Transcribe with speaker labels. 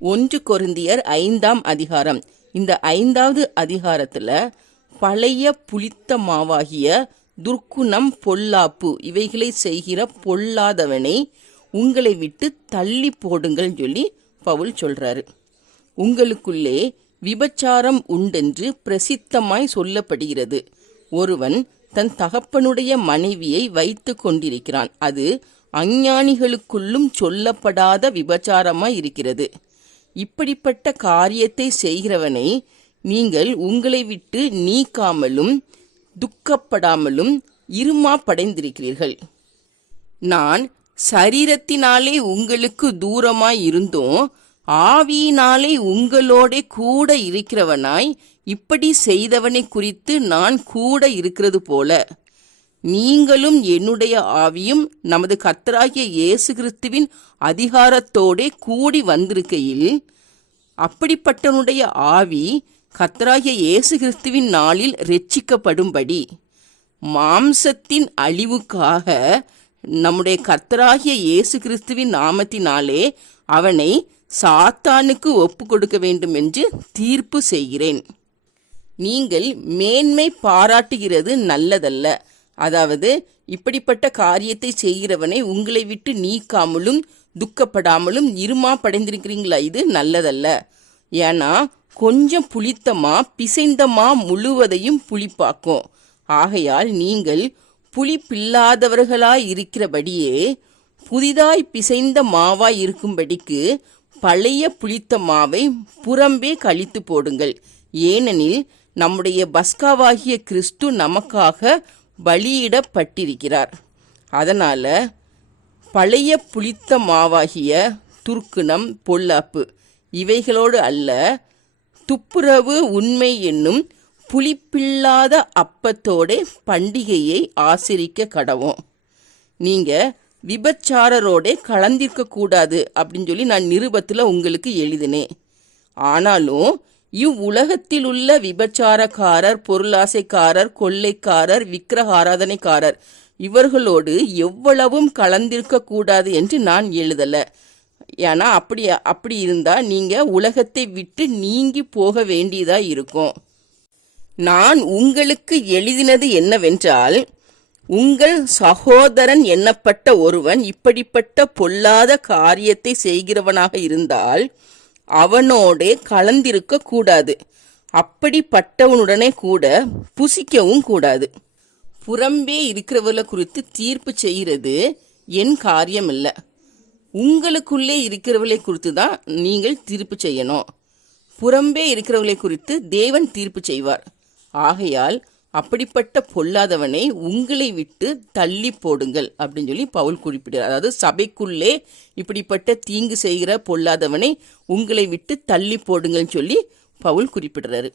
Speaker 1: ஒன்று கொருந்தியர் ஐந்தாம் அதிகாரம். இந்த ஐந்தாவது அதிகாரத்துல பழைய புளித்த மாவாகிய துர்க்குணம் பொல்லாப்பு இவைகளை செய்கிற பொல்லாதவனை உங்களை விட்டு தள்ளி போடுங்கள் சொல்லி பவுல் சொல்றாரு. உங்களுக்குள்ளே விபச்சாரம் உண்டென்று பிரசித்தமாய் சொல்லப்படுகிறது. ஒருவன் தன் தகப்பனுடைய மனைவியை வைத்து கொண்டிருக்கிறான். அது அஞ்ஞானிகளுக்குள்ளும் சொல்லப்படாத விபச்சாரமாய் இருக்கிறது. இப்படிப்பட்ட காரியத்தை செய்கிறவனை நீங்கள் உங்களை விட்டு நீக்காமலும் துக்கப்படாமலும் இருமா படைந்திருக்கிறீர்கள் நான் சரீரத்தினாலே உங்களுக்கு தூரமாய் இருந்தோம் ஆவியினாலே உங்களோட கூட இருக்கிறவனாய் இப்படி செய்தவனை குறித்து நான் கூட இருக்கிறது போல. நீங்களும் என்னுடைய ஆவியும் நமது கத்தராகிய இயேசு கிறிஸ்துவின் அதிகாரத்தோடே கூடி வந்திருக்கையில் அப்படிப்பட்டவனுடைய ஆவி கத்தராகிய இயேசு கிறிஸ்துவின் நாளில் ரட்சிக்கப்படும்படி மாம்சத்தின் அழிவுக்காக நம்முடைய கர்த்தராகிய இயேசு கிறிஸ்துவின் நாமத்தினாலே அவனை சாத்தானுக்கு ஒப்பு கொடுக்க வேண்டும் என்று தீர்ப்பு செய்கிறேன். நீங்கள் மேன்மை பாராட்டுகிறது நல்லதல்ல. அதாவது இப்படிப்பட்ட காரியத்தை செய்கிறவனை உங்களை விட்டு நீக்காமலும் துக்கப்படாமலும் இருமா படைந்திருக்கிறீங்களா இது நல்லதல்ல. ஏன்னா கொஞ்சம் புளித்தமா பிசைந்தமா முழுவதையும் புளிப்பாக்கும். ஆகையால் நீங்கள் புளிப்பில்லாதவர்களாய் இருக்கிறபடியே புதிதாய் பிசைந்த மாவாய் இருக்கும்படிக்கு பழைய புளித்த மாவை புறம்பே கழித்து போடுங்கள். ஏனெனில் நம்முடைய பஸ்காவாகிய கிறிஸ்து நமக்காக பலியிடப்பட்டிருக்கிறார். அதனால் பழைய புளித்த மாவாகிய துர்க்குணம் பொல்லாப்பு இவைகளோடு அல்ல துப்புரவு உண்மை என்னும் புளிப்பில்லாத அப்பத்தோட பண்டிகையை ஆசிரிக்க கடவோம். நீங்கள் விபச்சாரரோட கலந்திருக்க கூடாது அப்படின்னு சொல்லி நான் நிருபத்தில் உங்களுக்கு எழுதினேன். ஆனாலும் இவ்வுலகத்திலுள்ள விபச்சாரக்காரர் பொருளாசைக்காரர் கொள்ளைக்காரர் விக்கிரக ஆராதனைக்காரர் இவர்களோடு எவ்வளவும் கலந்திருக்க கூடாது என்று நான் எழுதல. ஏன்னா அப்படி அப்படி இருந்தா நீங்க உலகத்தை விட்டு நீங்கி போக வேண்டியதா இருக்கும். நான் உங்களுக்கு எழுதினது என்னவென்றால் உங்கள் சகோதரன் எண்ணப்பட்ட ஒருவன் இப்படிப்பட்ட பொல்லாத காரியத்தை செய்கிறவனாக இருந்தால் அவனோடே கலந்திருக்க கூடாது. அப்படிப்பட்டவனுடனே கூட புசிக்கவும் கூடாது. புறம்பே இருக்கிறவளை குறித்து தீர்ப்பு செய்கிறது என் காரியம் இல்லை உங்களுக்குள்ளே இருக்கிறவளை குறித்து தான் நீங்கள் தீர்ப்பு செய்யணும். புறம்பே இருக்கிறவளை குறித்து தேவன் தீர்ப்பு செய்வார். ஆகையால் அப்படிப்பட்ட பொல்லாதவனை உங்களை விட்டு தள்ளி போடுங்கள் அப்படின்னு சொல்லி பவுல் குறிப்பிடுறார் அதாவது சபைக்குள்ளே இப்படிப்பட்ட தீங்கு செய்கிற பொல்லாதவனை உங்களை விட்டு தள்ளி போடுங்கள்னு சொல்லி பவுல் குறிப்பிடுறாரு.